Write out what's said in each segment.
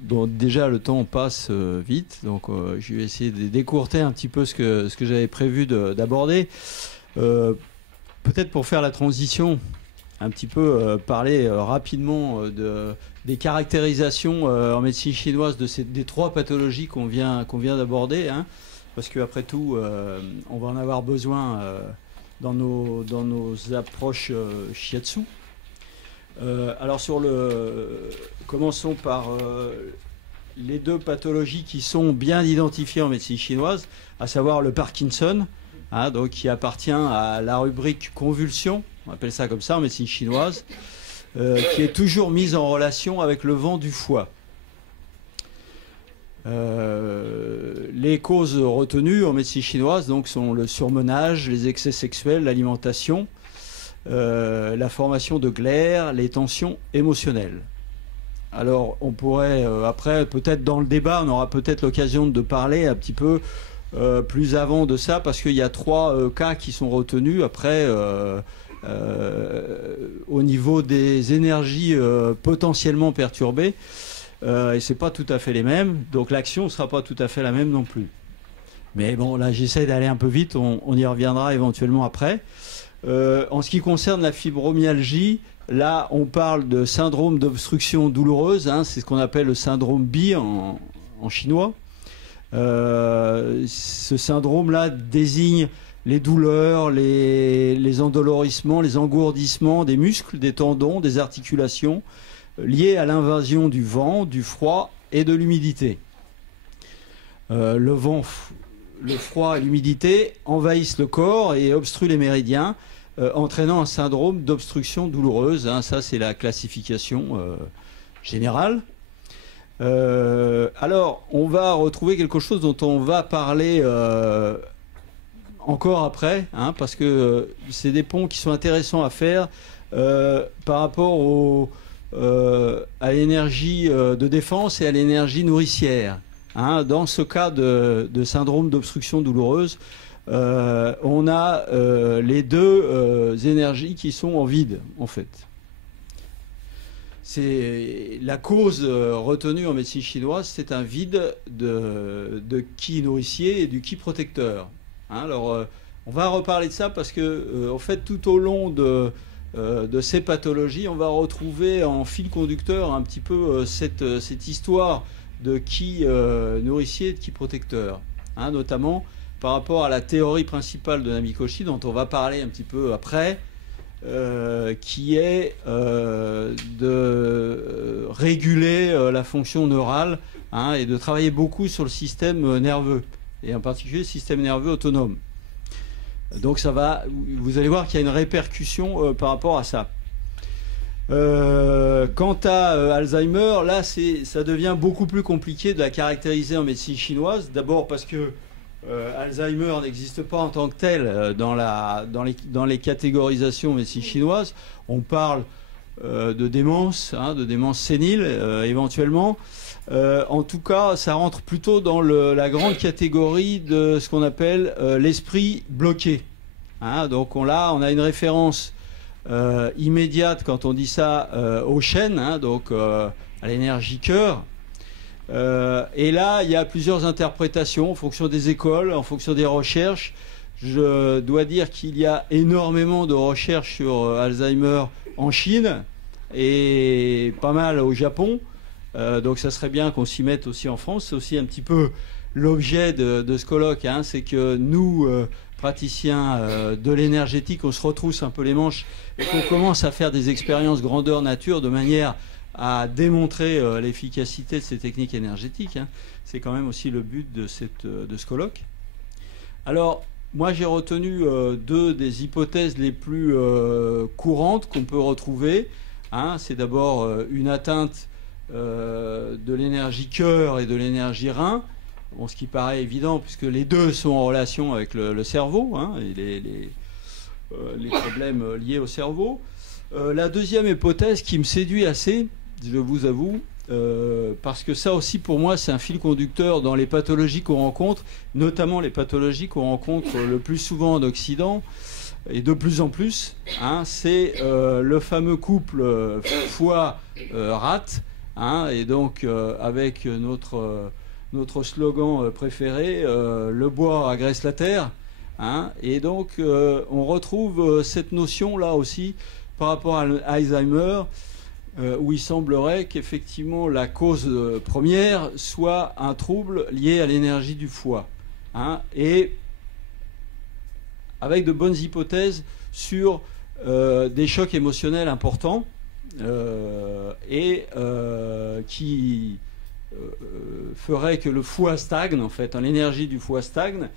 bon, déjà le temps passe vite, donc je vais essayer de décourter un petit peu ce que j'avais prévu d'aborder. Peut-être pour faire la transition, un petit peu parler rapidement des caractérisations en médecine chinoise des trois pathologies qu'on vient d'aborder, hein, parce qu'après tout, on va en avoir besoin dans nos approches shiatsu. Alors commençons par les deux pathologies qui sont bien identifiées en médecine chinoise, à savoir le Parkinson, hein, donc qui appartient à la rubrique convulsion, on appelle ça comme ça en médecine chinoise, qui est toujours mise en relation avec le vent du foie. Les causes retenues en médecine chinoise donc, sont le surmenage, les excès sexuels, l'alimentation, la formation de glaires, les tensions émotionnelles. Alors on pourrait, après, peut-être dans le débat, on aura peut-être l'occasion de parler un petit peu plus avant de ça, parce qu'il y a trois cas qui sont retenus. Après, au niveau des énergies potentiellement perturbées, et c'est pas tout à fait les mêmes, donc l'action ne sera pas tout à fait la même non plus. Mais bon, là j'essaie d'aller un peu vite, on y reviendra éventuellement après. En ce qui concerne la fibromyalgie, là on parle de syndrome d'obstruction douloureuse, hein, c'est ce qu'on appelle le syndrome BI en chinois. Ce syndrome-là désigne les douleurs, les endolorissements, les engourdissements des muscles, des tendons, des articulations, liés à l'invasion du vent, du froid et de l'humidité. Le vent, le froid et l'humidité envahissent le corps et obstruent les méridiens, entraînant un syndrome d'obstruction douloureuse. Hein, ça, c'est la classification générale. Alors, on va retrouver quelque chose dont on va parler encore après, hein, parce que c'est des ponts qui sont intéressants à faire par rapport à l'énergie de défense et à l'énergie nourricière. Hein. Dans ce cas de syndrome d'obstruction douloureuse, on a les deux énergies qui sont en vide, en fait. C'est la cause retenue en médecine chinoise, c'est un vide de ki nourricier et du ki protecteur. Hein, alors, on va reparler de ça parce que, en fait, tout au long de ces pathologies, on va retrouver en fil conducteur un petit peu cette histoire de ki nourricier et de ki protecteur, hein, notamment par rapport à la théorie principale de Namikoshi, dont on va parler un petit peu après, qui est de réguler la fonction neurale, hein, et de travailler beaucoup sur le système nerveux, et en particulier le système nerveux autonome. Donc vous allez voir qu'il y a une répercussion par rapport à ça. Quant à Alzheimer, là ça devient beaucoup plus compliqué de la caractériser en médecine chinoise. D'abord parce que Alzheimer n'existe pas en tant que tel dans les catégorisations en médecine chinoise. On parle de démence, hein, de démence sénile éventuellement. En tout cas, ça rentre plutôt dans la grande catégorie de ce qu'on appelle l'esprit bloqué. Hein, donc là, on a une référence immédiate quand on dit ça au chêne, hein, donc à l'énergie cœur. Et là, il y a plusieurs interprétations en fonction des écoles, en fonction des recherches. Je dois dire qu'il y a énormément de recherches sur Alzheimer en Chine et pas mal au Japon. Donc ça serait bien qu'on s'y mette aussi en France. C'est aussi un petit peu l'objet de ce colloque, hein, c'est que nous, praticiens de l'énergétique, on se retrousse un peu les manches et qu'on commence à faire des expériences grandeur nature de manière à démontrer l'efficacité de ces techniques énergétiques. Hein. C'est quand même aussi le but de ce colloque. Alors, moi j'ai retenu deux des hypothèses les plus courantes qu'on peut retrouver. Hein. C'est d'abord une atteinte de l'énergie cœur et de l'énergie rein. Bon, ce qui paraît évident puisque les deux sont en relation avec le cerveau, hein, et les problèmes liés au cerveau. La deuxième hypothèse qui me séduit assez, je vous avoue, parce que ça aussi pour moi c'est un fil conducteur dans les pathologies qu'on rencontre, notamment les pathologies qu'on rencontre le plus souvent en Occident et de plus en plus, hein, c'est le fameux couple foie-rat, hein, et donc avec notre slogan préféré, le bois agresse la terre, hein, et donc on retrouve cette notion là aussi par rapport à Alzheimer, où il semblerait qu'effectivement la cause première soit un trouble lié à l'énergie du foie, hein, et avec de bonnes hypothèses sur des chocs émotionnels importants qui ferait que le foie stagne, en fait, hein, l'énergie du foie stagne.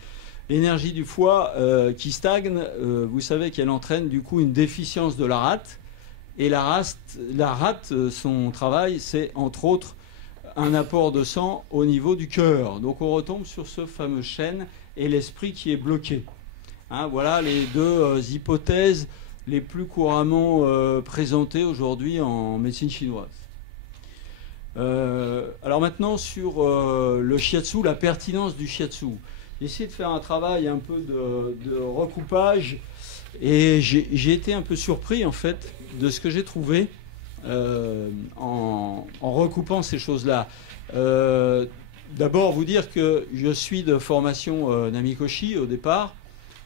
L'énergie du foie qui stagne, vous savez qu'elle entraîne du coup une déficience de la rate. Et la rate, son travail, c'est entre autres un apport de sang au niveau du cœur. Donc on retombe sur ce fameux chêne et l'esprit qui est bloqué. Hein, voilà les deux hypothèses les plus couramment présentées aujourd'hui en médecine chinoise. Alors maintenant sur le shiatsu, la pertinence du shiatsu. J'ai essayé de faire un travail un peu de recoupage et j'ai été un peu surpris en fait de ce que j'ai trouvé en recoupant ces choses-là. D'abord vous dire que je suis de formation Namikoshi au départ,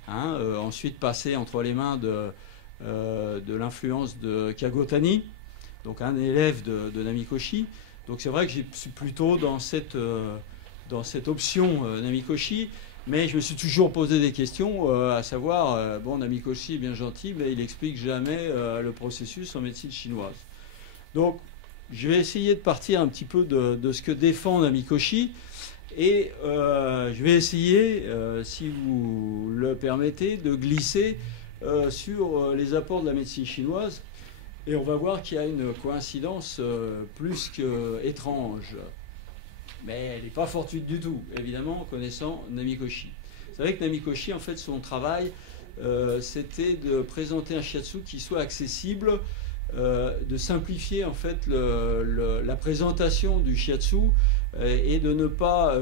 hein, ensuite passé entre les mains de l'influence de Kagotani, donc un élève de Namikoshi. Donc c'est vrai que je suis plutôt dans cette option Namikoshi, mais je me suis toujours posé des questions, à savoir, bon, Namikoshi est bien gentil, mais il n'explique jamais le processus en médecine chinoise. Donc je vais essayer de partir un petit peu de ce que défend Namikoshi, et je vais essayer, si vous le permettez, de glisser sur les apports de la médecine chinoise. Et on va voir qu'il y a une coïncidence plus qu'étrange. Mais elle n'est pas fortuite du tout, évidemment, connaissant Namikoshi. Vous savez que Namikoshi, en fait, son travail, c'était de présenter un shiatsu qui soit accessible, de simplifier, en fait, la présentation du shiatsu et de ne pas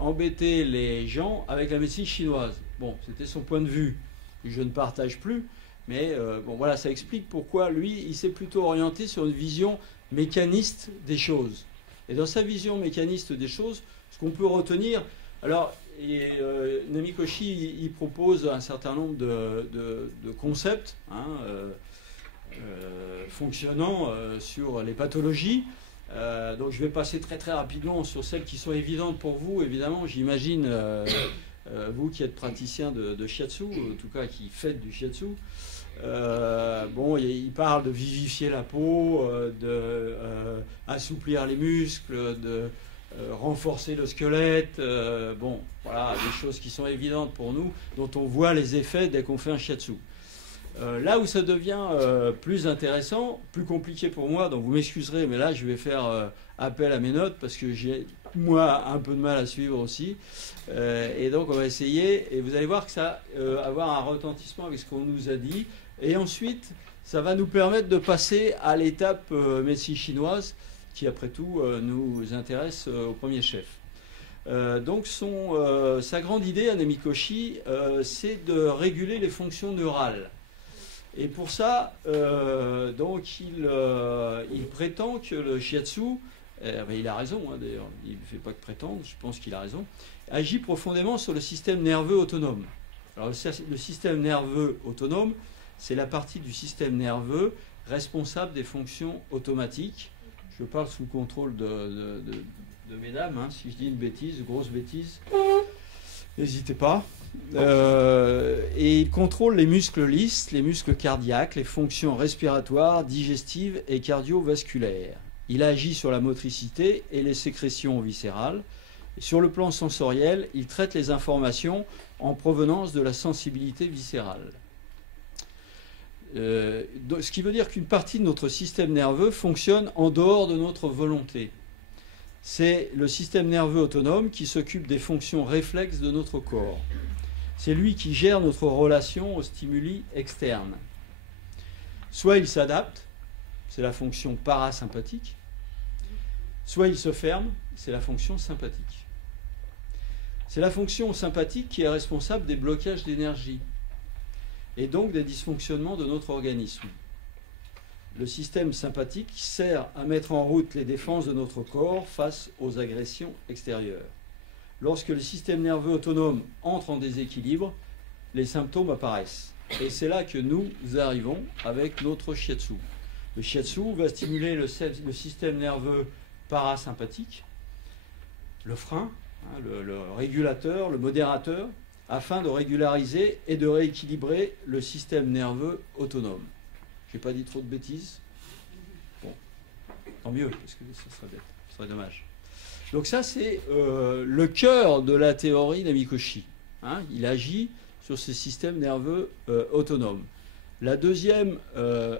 embêter les gens avec la médecine chinoise. Bon, c'était son point de vue, que je ne partage plus. Mais bon, voilà, ça explique pourquoi lui, il s'est plutôt orienté sur une vision mécaniste des choses. Et dans sa vision mécaniste des choses, ce qu'on peut retenir, alors Namikoshi, il propose un certain nombre de concepts hein, fonctionnant sur les pathologies. Donc je vais passer très très rapidement sur celles qui sont évidentes pour vous, évidemment, j'imagine. Vous qui êtes praticien de shiatsu, en tout cas qui faites du shiatsu, bon, il parle de vivifier la peau, assouplir les muscles, de renforcer le squelette. Bon, voilà, des choses qui sont évidentes pour nous, dont on voit les effets dès qu'on fait un shiatsu. Là où ça devient plus intéressant, plus compliqué pour moi, donc vous m'excuserez, mais là je vais faire appel à mes notes parce que j'ai, moi, un peu de mal à suivre aussi. Et donc on va essayer, et vous allez voir que ça va avoir un retentissement avec ce qu'on nous a dit. Et ensuite, ça va nous permettre de passer à l'étape médecine chinoise, qui après tout nous intéresse au premier chef. Donc sa grande idée à Namikoshi, c'est de réguler les fonctions neurales. Et pour ça, donc il prétend que le shiatsu, il a raison hein, d'ailleurs, il ne fait pas que prétendre, je pense qu'il a raison, agit profondément sur le système nerveux autonome. Alors le système nerveux autonome, c'est la partie du système nerveux responsable des fonctions automatiques. Je parle sous le contrôle de mesdames, hein, si je dis une bêtise, grosse bêtise, n'hésitez pas. Et il contrôle les muscles lisses, les muscles cardiaques, les fonctions respiratoires, digestives et cardiovasculaires. Il agit sur la motricité et les sécrétions viscérales. Et sur le plan sensoriel, il traite les informations en provenance de la sensibilité viscérale. Ce qui veut dire qu'une partie de notre système nerveux fonctionne en dehors de notre volonté. C'est le système nerveux autonome qui s'occupe des fonctions réflexes de notre corps. C'est lui qui gère notre relation aux stimuli externes. Soit il s'adapte, c'est la fonction parasympathique, soit il se ferme, c'est la fonction sympathique. C'est la fonction sympathique qui est responsable des blocages d'énergie et donc des dysfonctionnements de notre organisme. le système sympathique sert à mettre en route les défenses de notre corps face aux agressions extérieures. Lorsque le système nerveux autonome entre en déséquilibre, les symptômes apparaissent. Et c'est là que nous arrivons avec notre shiatsu. Le shiatsu va stimuler le système nerveux parasympathique, le frein, hein, le régulateur, le modérateur, afin de régulariser et de rééquilibrer le système nerveux autonome. Je n'ai pas dit trop de bêtises. Bon, tant mieux, parce que ça serait bête, ce serait dommage. Donc ça, c'est le cœur de la théorie d'Amikoshi. Hein, il agit sur ce système nerveux autonome. La deuxième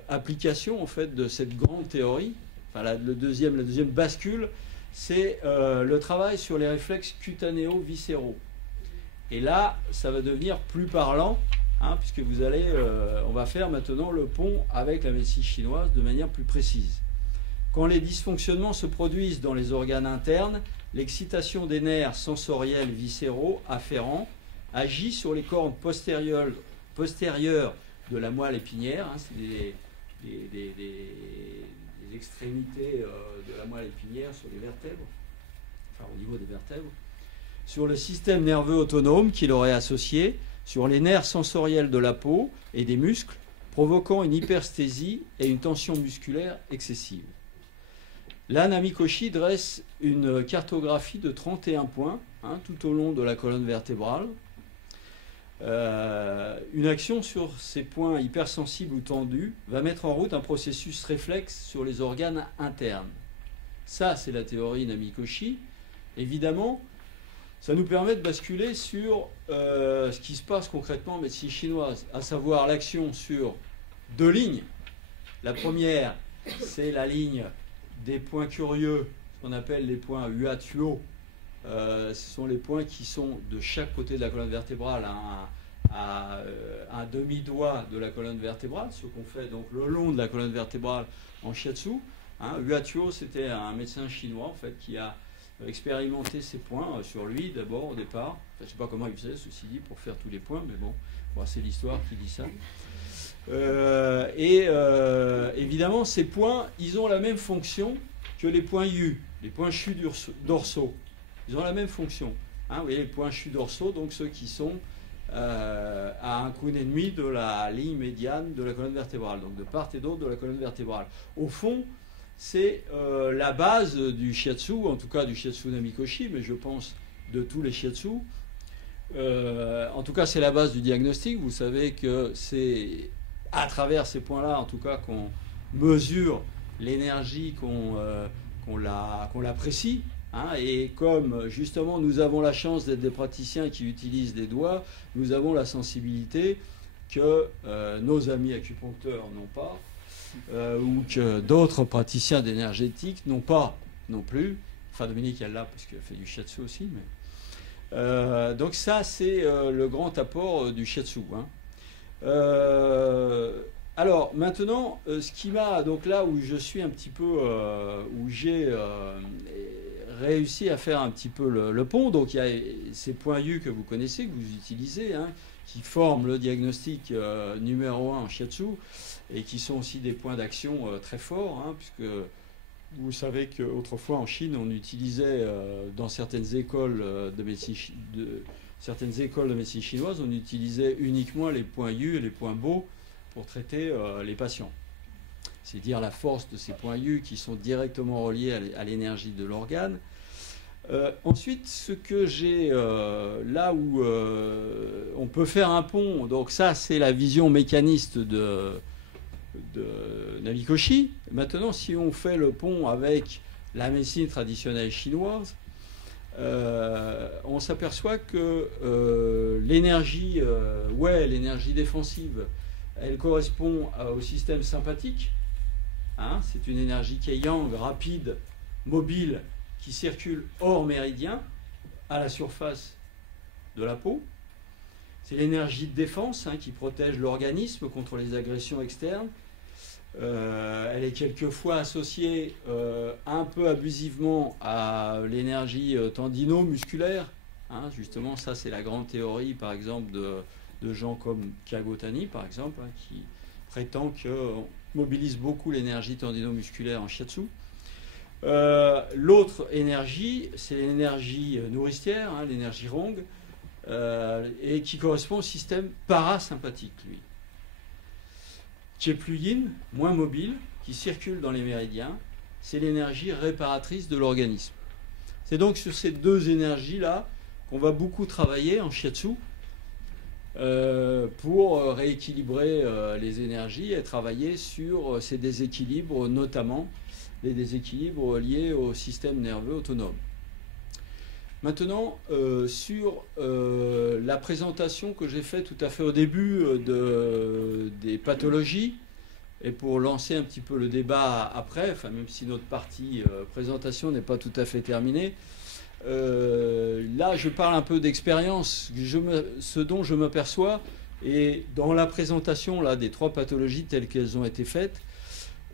application, en fait, de cette grande théorie, enfin la deuxième bascule, c'est le travail sur les réflexes cutanéo-viscéraux. Et là, ça va devenir plus parlant, hein, puisque on va faire maintenant le pont avec la médecine chinoise de manière plus précise. Quand les dysfonctionnements se produisent dans les organes internes, l'excitation des nerfs sensoriels viscéraux afférents agit sur les cordes postérieures de la moelle épinière, hein, c'est des extrémités de la moelle épinière sur les vertèbres, enfin au niveau des vertèbres, sur le système nerveux autonome qu'il aurait associé, sur les nerfs sensoriels de la peau et des muscles, provoquant une hypersthésie et une tension musculaire excessive. Là, Namikoshi dresse une cartographie de 31 points, hein, tout au long de la colonne vertébrale. Une action sur ces points hypersensibles ou tendus va mettre en route un processus réflexe sur les organes internes. Ça, c'est la théorie Namikoshi. Évidemment, ça nous permet de basculer sur ce qui se passe concrètement en médecine chinoise, à savoir l'action sur deux lignes. La première, c'est la ligne des points curieux, ce qu'on appelle les points Huatuo. Ce sont les points qui sont de chaque côté de la colonne vertébrale à un demi-doigt de la colonne vertébrale, ce qu'on fait donc le long de la colonne vertébrale en shiatsu. Hein, Huatuo, c'était un médecin chinois en fait qui a expérimenté ces points sur lui d'abord au départ. Enfin, je ne sais pas comment il faisait, ceci dit, pour faire tous les points, mais bon, c'est l'histoire qui dit ça. Évidemment, ces points, ils ont la même fonction que les points Yu, les points chus dorsaux. Ils ont la même fonction. Hein, vous voyez, les points chus dorsaux, donc ceux qui sont à un kun et demi de la ligne médiane de la colonne vertébrale, donc de part et d'autre de la colonne vertébrale. Au fond, c'est la base du shiatsu, en tout cas du shiatsu Namikoshi, mais je pense de tous les shiatsu. En tout cas, c'est la base du diagnostic. Vous savez que c'est à travers ces points-là, en tout cas, qu'on mesure l'énergie, qu'on l'apprécie. Hein, et comme justement nous avons la chance d'être des praticiens qui utilisent les doigts, nous avons la sensibilité que nos amis acupuncteurs n'ont pas, ou que d'autres praticiens d'énergétique n'ont pas non plus. Enfin, Dominique, elle l'a parce qu'elle fait du shiatsu aussi. Mais... donc ça, c'est le grand apport du shiatsu. Hein. Alors maintenant, ce qui m'a, donc là où je suis un petit peu, où j'ai réussi à faire un petit peu le pont, donc il y a ces points U que vous connaissez, que vous utilisez, hein, qui forment le diagnostic numéro 1 en shiatsu, et qui sont aussi des points d'action très forts, hein, puisque vous savez qu'autrefois en Chine, on utilisait dans certaines écoles de médecine chinoise, on utilisait uniquement les points Yu et les points Bo pour traiter les patients. C'est dire la force de ces points Yu qui sont directement reliés à l'énergie de l'organe. Ensuite, ce que j'ai là où on peut faire un pont, donc ça c'est la vision mécaniste de Namikoshi. Maintenant, si on fait le pont avec la médecine traditionnelle chinoise, on s'aperçoit que l'énergie défensive, elle correspond au système sympathique. Hein, c'est une énergie qui est yang, rapide, mobile, qui circule hors méridien, à la surface de la peau. C'est l'énergie de défense, hein, qui protège l'organisme contre les agressions externes. Elle est quelquefois associée un peu abusivement à l'énergie tendino-musculaire. Hein, justement, ça c'est la grande théorie, par exemple, de gens comme Kagotani, par exemple, hein, qui prétend mobilise beaucoup l'énergie tendino-musculaire en shiatsu. L'autre énergie, c'est l'énergie nourricière, hein, l'énergie Rong, et qui correspond au système parasympathique, lui. Plus yin, moins mobile, qui circule dans les méridiens, c'est l'énergie réparatrice de l'organisme. C'est donc sur ces deux énergies-là qu'on va beaucoup travailler en shiatsu pour rééquilibrer les énergies et travailler sur ces déséquilibres, notamment les déséquilibres liés au système nerveux autonome. Maintenant, sur la présentation que j'ai faite tout à fait au début des pathologies, et pour lancer un petit peu le débat après, enfin, même si notre partie présentation n'est pas tout à fait terminée, là je parle un peu d'expérience, ce dont je m'aperçois, et dans la présentation là, des 3 pathologies telles qu'elles ont été faites,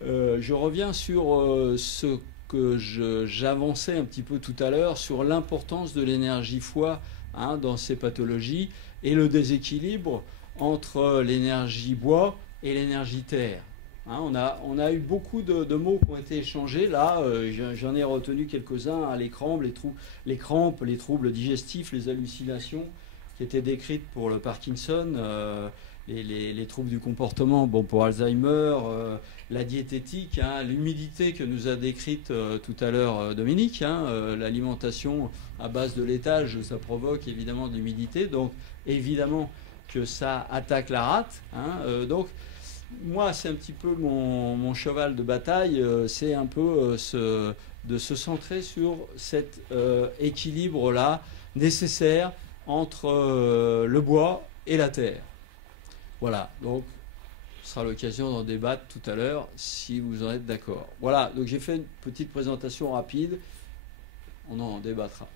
je reviens sur ce que j'avançais un petit peu tout à l'heure sur l'importance de l'énergie foie, hein, dans ces pathologies et le déséquilibre entre l'énergie bois et l'énergie terre. Hein, on a eu beaucoup de mots qui ont été échangés. Là, j'en ai retenu quelques-uns, hein, les crampes, les troubles digestifs, les hallucinations qui étaient décrites pour le Parkinson, les troubles du comportement, bon, pour Alzheimer, la diététique, hein, l'humidité que nous a décrite tout à l'heure Dominique, hein, l'alimentation à base de laitage, ça provoque évidemment de l'humidité, donc évidemment que ça attaque la rate. Hein, donc moi, c'est un petit peu mon cheval de bataille, c'est un peu de se centrer sur cet équilibre-là nécessaire entre le bois et la terre. Voilà, donc ce sera l'occasion d'en débattre tout à l'heure si vous en êtes d'accord. Voilà, donc j'ai fait une petite présentation rapide, on en débattra.